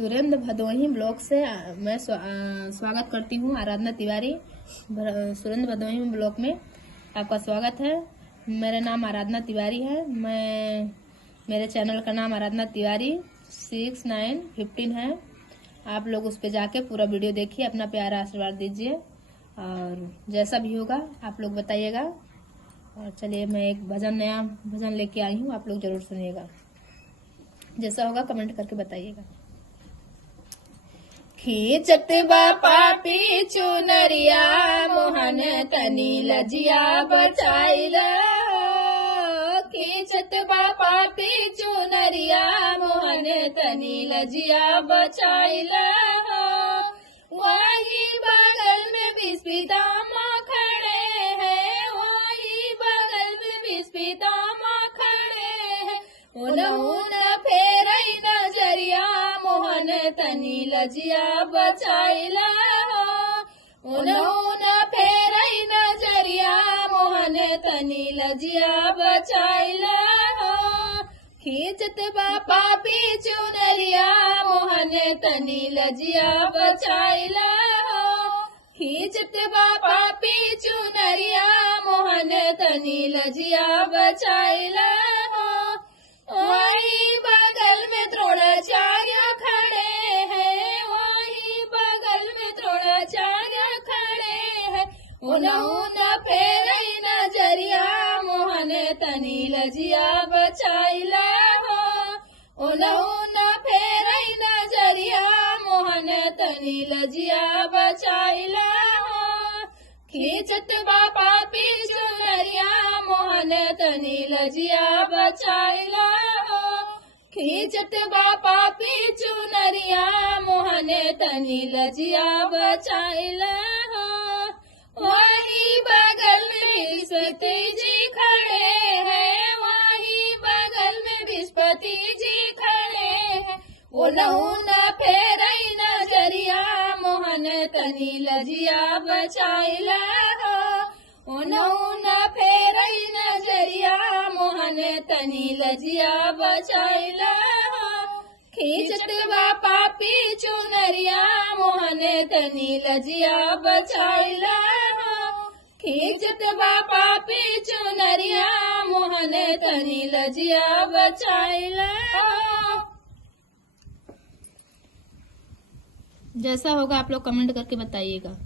Surendra Bhadohi blog से मैं स्वागत करती हूँ आराधना तिवारी। सुरेंद्र भदोही ब्लॉग में आपका स्वागत है। मेरा नाम आराधना तिवारी है। मेरे चैनल का नाम आराधना तिवारी 6915 है। आप लोग उस पर जाके पूरा वीडियो देखिए, अपना प्यारा आशीर्वाद दीजिए और जैसा भी होगा आप लोग बताइएगा। और चलिए, मैं एक नया भजन लेके आई हूँ, आप लोग जरूर सुनिएगा। जैसा होगा कमेंट करके बताइएगा। खींचत बा पापी चुनरिया मोहन तनी लजिया बचाइल। खींचत बा पापी चुनरिया मोहन तनी लजिया बचाइल। वही बगल में बिस्पिता माँ खड़े हैं, वही बगल में बिस्पिता माँ खड़े हैं। उन्होंने फेरई नजरिया मोहन तनी लजिया बचाइला। उन्होंने फेरई नजरिया मोहन तनी लजिया बचाइला। खींचत बा पापी चुनरिया मोहन तनी लजिया बचाइला। खींचत बा पापी चुनरिया मोहन तनी लजिया बचाइला। वही बगल में द्रोणाचार्य खड़े हैं, वही बगल में द्रोणाचार्य खड़े हैं। उन्होंने फेरई नजरिया मोहन तनी लजिया बचाइला। उन्होंने फेरई नजरिया मोहन तनी लजिया बचाइला। खींचत बा पापी चुनरिया मोहन तनी लजिया बचाइला। खींचत बा पापी चुनरिया मोहन तनी लजिया बचाइला। वही बगल में विस्पति जी खड़े हैं, वही बगल में विस्पति जी खड़े हैं। उन्होंने फेरई नजरिया मोहन तनी लजिया बचाइला। उन्होंने फेरई नजरिया मोहन तनी लजिया बचाइला। खींचत बा पापी चुनरिया मोहन तनी लजिया बचाइला। खींचत बा पापी चुनरिया मोहन तनी लजिया बचाइला। जैसा होगा आप लोग कमेंट करके बताइएगा।